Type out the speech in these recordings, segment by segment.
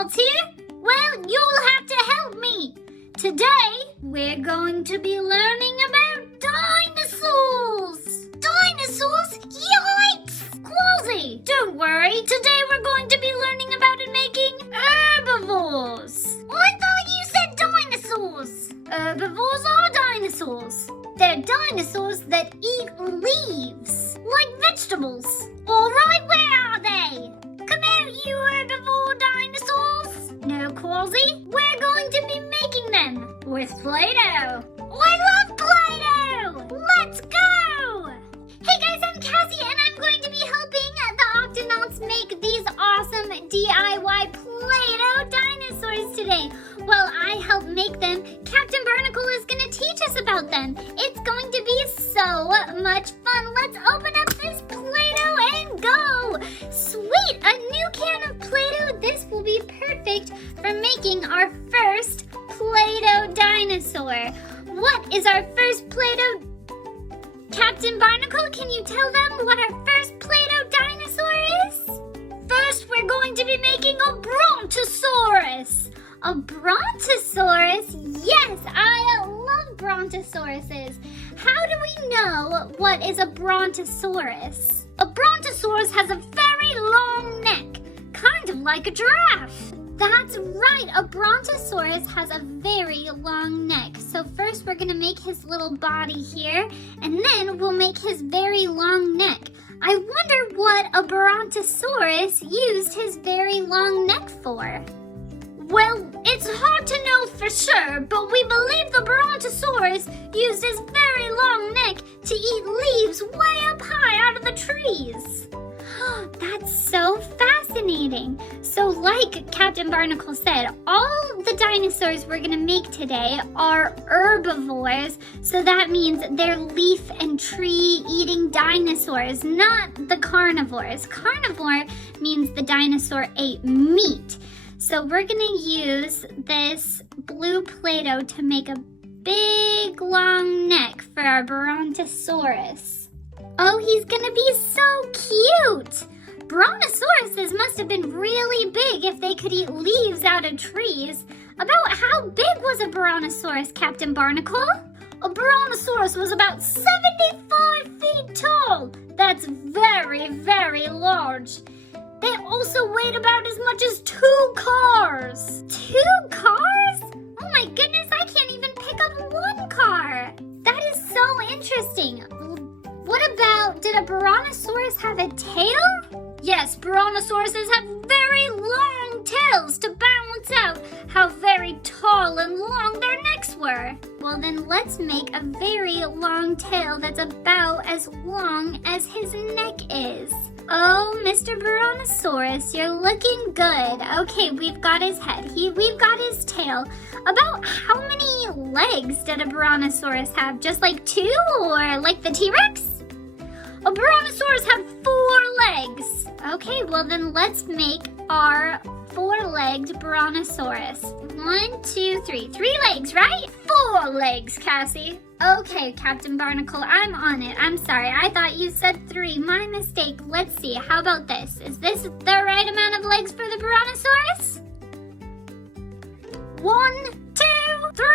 Octonauts here? Well, you'll have to help me. Today, we're going to be learning about dinosaurs. Dinosaurs? Yikes! Quasi, don't worry. Today we're going to be learning about and making herbivores. I thought you said dinosaurs. Herbivores are dinosaurs. They're dinosaurs that eat leaves, like vegetables. All right, where are they? Come out, you herbivore dinosaurs. No, Quasi, we're going to be making them with Play-Doh. I love Play-Doh! Let's go! Hey guys, I'm Cassie, and I'm going to be helping the Octonauts make these awesome DIY Play-Doh dinosaurs today. While I help make them, Captain Barnacle is going to teach us about them. It's going to be so much fun. Let's open up this Play-Doh and go! Sweet, a new can of Play-Doh. This will be perfect for making our first Play-Doh dinosaur. What is our first Play-Doh? Captain Barnacle, can you tell them what our first Play-Doh dinosaur is? First, we're going to be making a brontosaurus. A brontosaurus? Yes, I love brontosauruses. How do we know what is a brontosaurus? A brontosaurus has a very long neck, kind of like a giraffe. That's right, a brontosaurus has a very long neck. So first we're gonna make his little body here, and then we'll make his very long neck. I wonder what a brontosaurus used his very long neck for. Well, it's hard to know for sure, but we believe the brontosaurus used his very long neck to eat leaves way up high out of the trees. That's so fascinating. So like Captain Barnacle said, all the dinosaurs we're going to make today are herbivores. So that means they're leaf and tree eating dinosaurs, not the carnivores. Carnivore means the dinosaur ate meat. So we're going to use this blue Play-Doh to make a big long neck for our brontosaurus. Oh, he's gonna be so cute! Brontosauruses must have been really big if they could eat leaves out of trees. About how big was a brontosaurus, Captain Barnacle? A brontosaurus was about 75 feet tall. That's very, very large. They also weighed about as much as 2 cars. 2 cars? Oh my goodness, I can't even pick up 1 car. That is so interesting. What about, did a brontosaurus have a tail? Yes, brontosauruses have very long tails to balance out how very tall and long their necks were. Well then let's make a very long tail that's about as long as his neck is. Oh, Mr. Brontosaurus, you're looking good. Okay, we've got his head. We've got his tail. About how many legs did a brontosaurus have? Just like 2 or like the T-Rex? A brontosaurus had 4 legs. Okay, well then let's make our 4-legged brontosaurus. 1, 2, 3. 3 legs, right? 4 legs, Cassie. Okay, Captain Barnacle, I'm on it. I'm sorry, I thought you said 3. My mistake. Let's see, how about this? Is this the right amount of legs for the brontosaurus? 1, 2, 3,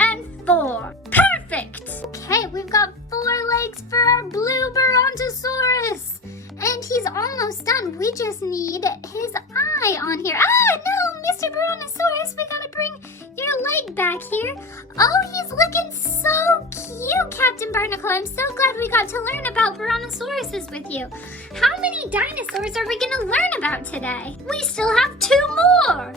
and 4. Perfect! Okay, we've got 4 legs for our blue brontosaurus. And he's almost done. We just need his eye on here. Ah, no, Mr. Brontosaurus, we gotta bring your leg back here. Oh, he's looking so cute, Captain Barnacle. I'm so glad we got to learn about brontosauruses with you. How many dinosaurs are we gonna learn about today? We still have 2 more.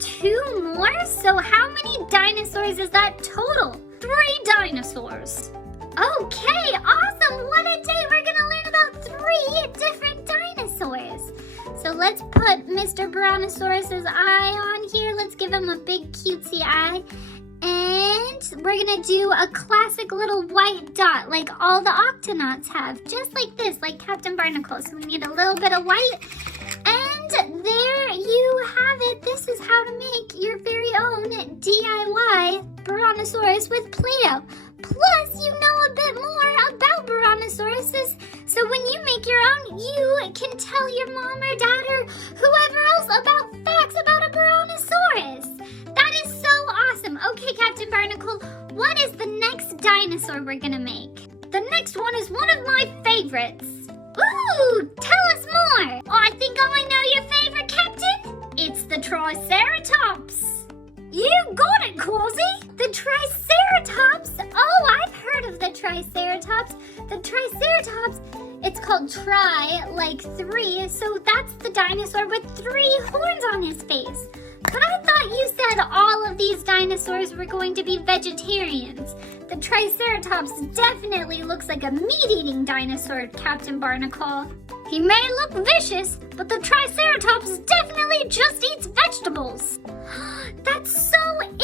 2 more? So how many dinosaurs is that total? 3 dinosaurs. Okay, awesome. What a day. We're going to learn about 3 different dinosaurs. So let's put Mr. Brontosaurus's eye on here. Let's give him a big cutesy eye. And we're going to do a classic little white dot like all the Octonauts have. Just like this, like Captain Barnacle. So we need a little bit of white. And there you have it. This is how to make your very own DIY Brontosaurus with Play-Doh. Plus, you know a bit more about Brontosauruses So when you make your own, you can tell your mom or dad or whoever else about facts about a brontosaurus. That is so awesome. Okay, Captain Barnacle, what is the next dinosaur we're gonna make? The next one is one of my favorites. Ooh, tell us more. Oh, I think I know your favorite, Captain. It's the triceratops. You got it, Cozy. The triceratops. Oh, I've heard of the triceratops. The triceratops, it's called like 3, so that's the dinosaur with 3 horns on his face. But I thought you said all of these dinosaurs were going to be vegetarians. The triceratops definitely looks like a meat-eating dinosaur, Captain Barnacle. He may look vicious, but the triceratops definitely just eats vegetables. That's so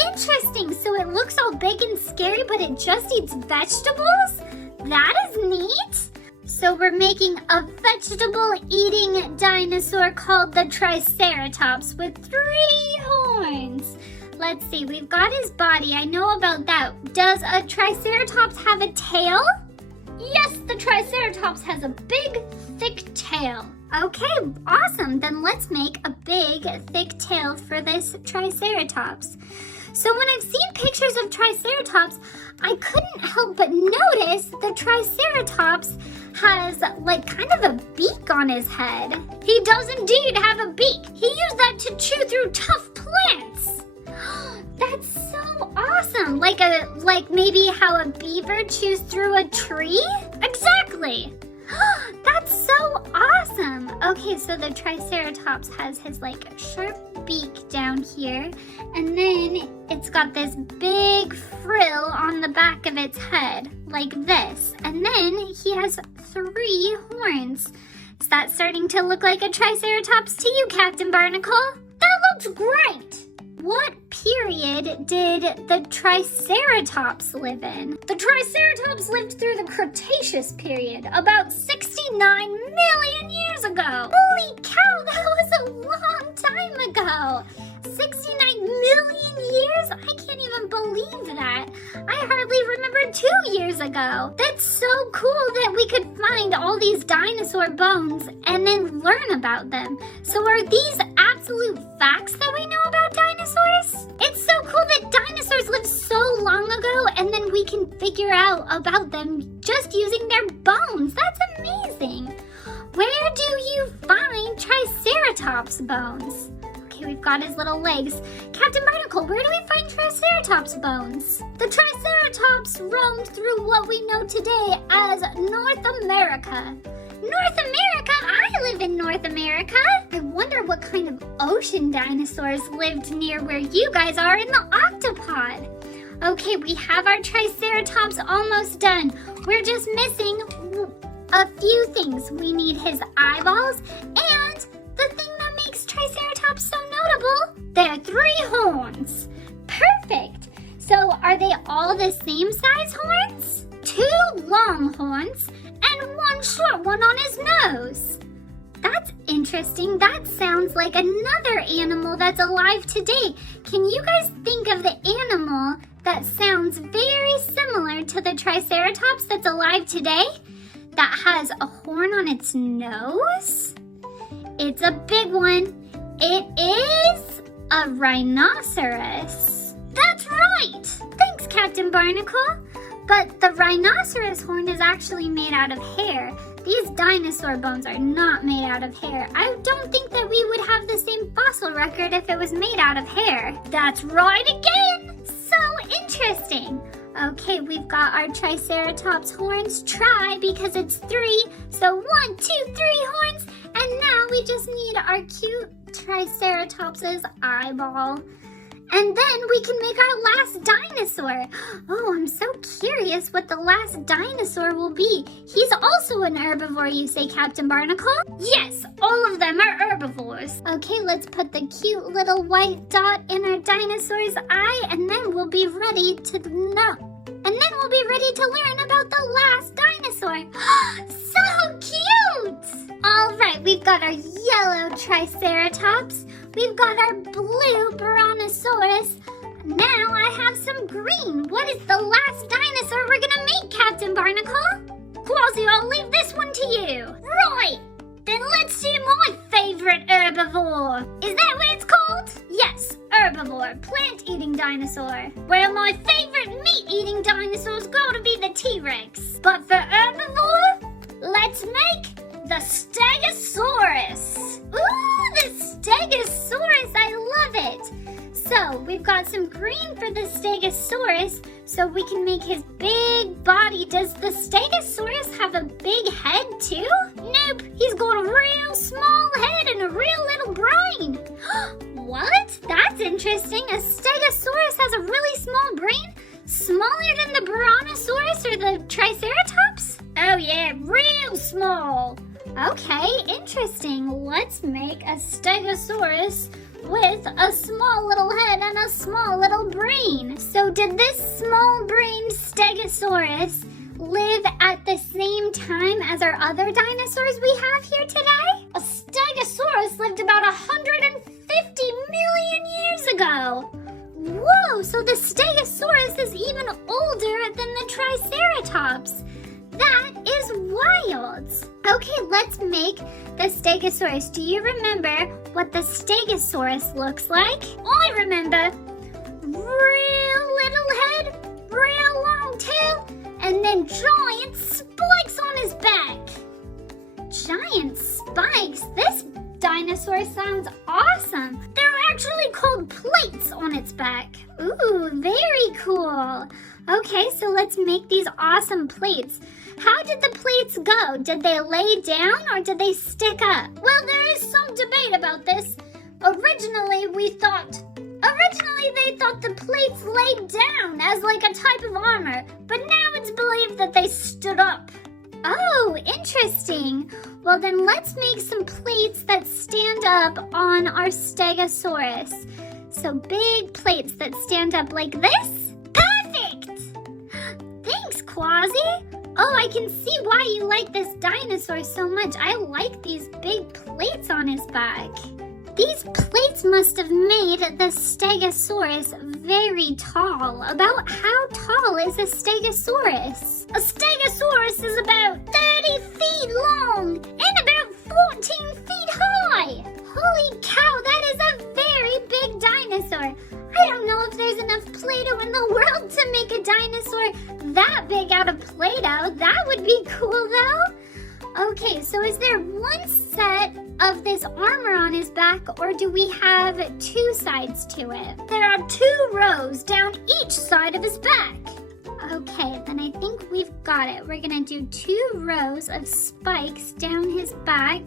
interesting. So it looks all big and scary, but it just eats vegetables? That is neat. So we're making a vegetable-eating dinosaur called the triceratops with 3 horns. Let's see, we've got his body. I know about that. Does a triceratops have a tail? Yes, the triceratops has a big, thick tail. Okay, awesome. Then let's make a big, thick tail for this triceratops. So when I've seen pictures of triceratops, I couldn't help but notice the triceratops has like kind of a beak on his head. He does indeed have a beak. He used that to chew through tough plants. That's so awesome. Like maybe how a beaver chews through a tree? Exactly. That's so awesome. Okay, so the triceratops has his like sharp beak down here, and then it's got this big frill on the back of its head, like this. And then he has 3 horns. Is that starting to look like a triceratops to you, Captain Barnacle? That looks great. What period did the Triceratops live in? The Triceratops lived through the Cretaceous period, about 69 million years ago. Holy cow, that was a long time ago. 69 million years? I can't even believe that. I hardly remember 2 years ago. That's so cool that we could find all these dinosaur bones and then learn about them. So are these absolute facts that we know about dinosaurs? It's so cool that dinosaurs lived so long ago and then we can figure out about them just using their bones. That's amazing. Where do you find Triceratops bones? Okay, we've got his little legs. Captain Barnacle, where do we find Triceratops bones? The Triceratops roamed through what we know today as North America. North America? I live in North America. I wonder what kind of ocean dinosaurs lived near where you guys are in the octopod. Okay, we have our Triceratops almost done. We're just missing a few things. We need his eyeballs and the thing that makes Triceratops so notable, their 3 horns. Perfect. So are they all the same size horns? 2 long horns and 1 short one on his nose. That's interesting. That sounds like another animal that's alive today. Can you guys think of the animal that sounds very similar to the Triceratops that's alive today? That has a horn on its nose? It's a big one. It is a rhinoceros. That's right. Thanks, Captain Barnacle. But the rhinoceros horn is actually made out of hair. These dinosaur bones are not made out of hair. I don't think that we would have the same fossil record if it was made out of hair. That's right again. So interesting. Okay, we've got our Triceratops horns. Try because it's 3. So 1, 2, 3 horns. And now we just need our cute Triceratops's eyeball. And then we can make our last dinosaur. Oh, I'm so curious what the last dinosaur will be. He's also an herbivore, you say, Captain Barnacle? Yes, all of them are herbivores. Okay, let's put the cute little white dot in our dinosaur's eye, and then we'll be ready to learn about the last dinosaur. So cute! All right, we've got our yellow Triceratops. We've got our blue Brontosaurus. Now I have some green. What is the last dinosaur we're gonna make, Captain Barnacle? Quasi, I'll leave this one to you. Right, then let's do my favorite herbivore. Is that what it's called? Yes, herbivore, plant-eating dinosaur. Well, my favorite meat-eating dinosaur's gotta be the T-Rex. But for herbivore, let's make the stegosaurus. Ooh, the stegosaurus, I love it. So, we've got some green for the stegosaurus so we can make his big body. Does the stegosaurus have a big head too? Nope, he's got a real small head and a real little brain. What? That's interesting. A stegosaurus has a really small brain? Smaller than the brontosaurus or the triceratops? Oh yeah, real small. Okay, interesting. Let's make a stegosaurus with a small little head and a small little brain. So did this small-brained stegosaurus live at the same time as our other dinosaurs we have here today? A stegosaurus lived about 150 million years ago. Whoa, so the stegosaurus is even older than the triceratops. That is wild. Okay, let's make the stegosaurus. Do you remember what the stegosaurus looks like? I remember. Real little head, real long tail, and then giant spikes on his back. Giant spikes? This dinosaur sounds awesome. They're actually called plates on its back. Ooh, very cool. Okay, so let's make these awesome plates. How did the plates go? Did they lay down or did they stick up? Well, there is some debate about this. Originally, they thought the plates laid down as like a type of armor, but now it's believed that they stood up. Oh, interesting. Well, then let's make some plates that stand up on our stegosaurus. So big plates that stand up like this. Perfect! Thanks, Quasi. Oh, I can see why you like this dinosaur so much. I like these big plates on his back. These plates must have made the stegosaurus very tall. About how tall is a stegosaurus? A stegosaurus is about 30 feet long and about 14 feet high. Holy cow, that is a very big dinosaur. I don't know if there's enough Play-Doh in the world to make a dinosaur that big out of Play-Doh. That would be cool though. Okay, so is there one set of this armor on his back, or do we have two sides to it? There are 2 rows down each side of his back. Okay, then I think we've got it. We're gonna do 2 rows of spikes down his back.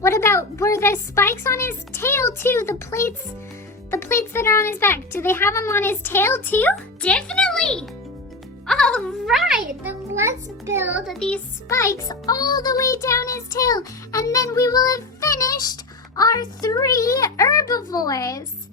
What about, were there spikes on his tail too? The plates that are on his back, do they have them on his tail too? Definitely! All right, then let's build these spikes all the way down his tail, and then we will have finished our 3 herbivores.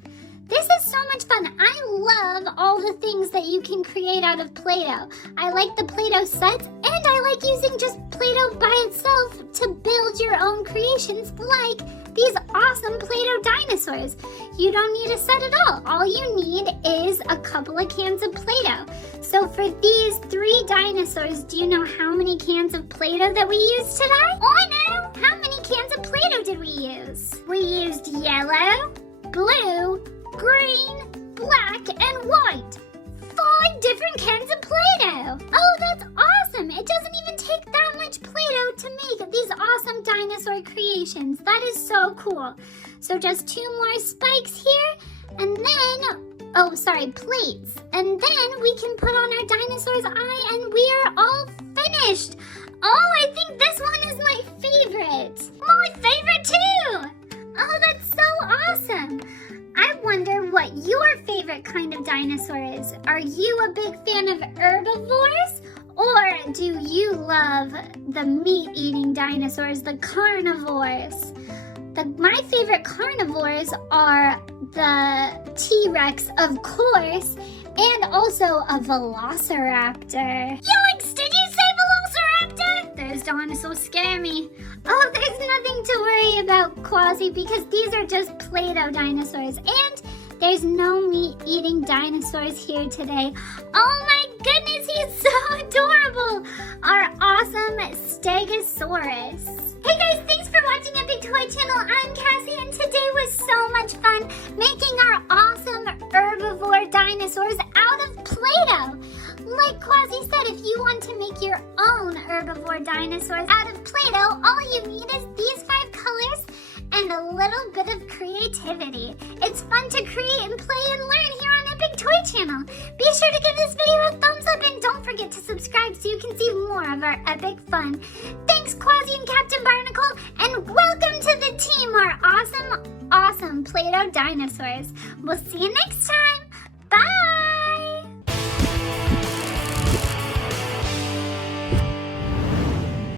This is so much fun. I love all the things that you can create out of Play-Doh. I like the Play-Doh sets, and I like using just Play-Doh by itself to build your own creations like these awesome Play-Doh dinosaurs. You don't need a set at all. All you need is a couple of cans of Play-Doh. So for these 3 dinosaurs, do you know how many cans of Play-Doh that we used today? I know! How many cans of Play-Doh did we use? We used yellow, blue, green, black, and white. 5 different cans of Play-Doh. Oh, that's awesome. It doesn't even take that much Play-Doh to make these awesome dinosaur creations. That is so cool. So just 2 more spikes here, and then, plates. And then we can put on our dinosaur's eye, and we are all finished. Oh, I think this one is my favorite. My favorite too. Oh, that's so awesome. I wonder what your favorite kind of dinosaur is. Are you a big fan of herbivores? Or do you love the meat-eating dinosaurs, the carnivores? My favorite carnivores are the T-Rex, of course, and also a velociraptor. Yoinks! Did you say velociraptor? Those dinosaurs scare me. Oh, there's nothing to worry about, Quasi, because these are just Play-Doh dinosaurs, and there's no meat-eating dinosaurs here today. Oh my goodness, He's so adorable. Our awesome stegosaurus. Hey guys, thanks for watching Epic Toy Channel. I'm Cassie, and today was so much fun making our awesome herbivore dinosaurs out of Play-Doh. Like Quasi said, if you want to make your own herbivore dinosaurs out of Play-Doh, all you need is these 5 colors and a little bit of creativity. It's fun to create and play and learn here on Epic Toy Channel. Be sure to give this video a thumbs up and don't forget to subscribe so you can see more of our epic fun. Thanks Quasi and Captain Barnacle, and welcome to the team, our awesome Play-Doh dinosaurs. We'll see you next time. Bye!